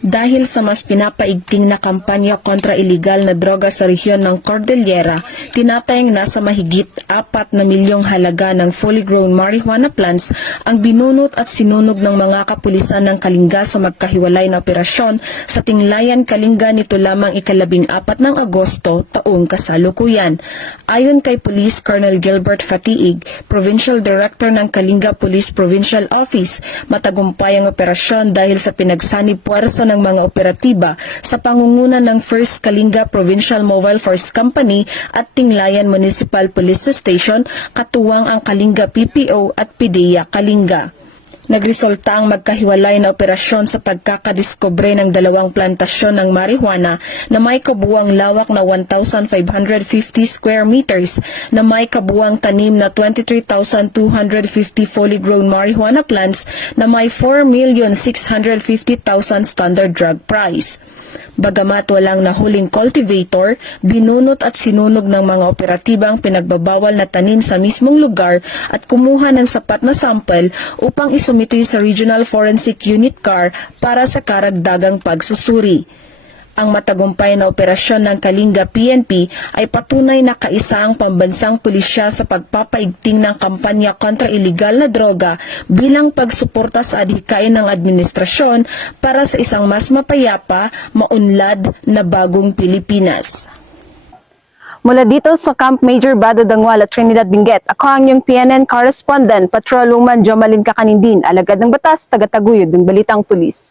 Dahil sa mas pinapaigting na kampanya kontra iligal na droga sa rehiyon ng Cordillera, tinatayang nasa mahigit 4 na milyong halaga ng fully grown marijuana plants ang binunot at sinunog ng mga kapulisan ng Kalinga sa magkahiwalay na operasyon sa Tinglayan, Kalinga nito lamang ika-14 ng Agosto taong kasalukuyan. Ayon kay Police Colonel Gilbert Fatiig, Provincial Director ng Kalinga Police Provincial Office, matagumpay ang operasyon dahil sa pinagsanib puwersa ng mga operatiba sa pangunguna ng 1st Kalinga Provincial Mobile Force Company at Tinglayan Municipal Police Station, katuwang ang Kalinga PPO at PIDEA Kalinga. Nagresulta ang magkahiwalay na operasyon sa pagkakadiskubre ng 2 plantasyon ng marijuana na may kabuuang lawak na 1,550 square meters na may kabuuang tanim na 23,250 fully grown marijuana plants na may 4,650,000 standard drug price. Bagamat walang nahuling cultivator, binunot at sinunog ng mga operatibang pinagbabawal na tanim sa mismong lugar at kumuha ng sapat na sample upang isumiti sa Regional Forensic Unit CAR para sa karagdagang pagsusuri. Ang matagumpay na operasyon ng Kalinga PNP ay patunay na kaisa ang pambansang pulisya sa pagpapaigting ng kampanya kontra iligal na droga bilang pagsuporta sa adhikain ng administrasyon para sa isang mas mapayapa, maunlad na bagong Pilipinas. Mula dito sa Camp Major Bado Dangwala, Trinidad Benguet, ako ang iyong PNN correspondent, Patrolwoman Jomalyn Kakanindin, alagad ng batas, tagataguyod ng Balitang Pulis.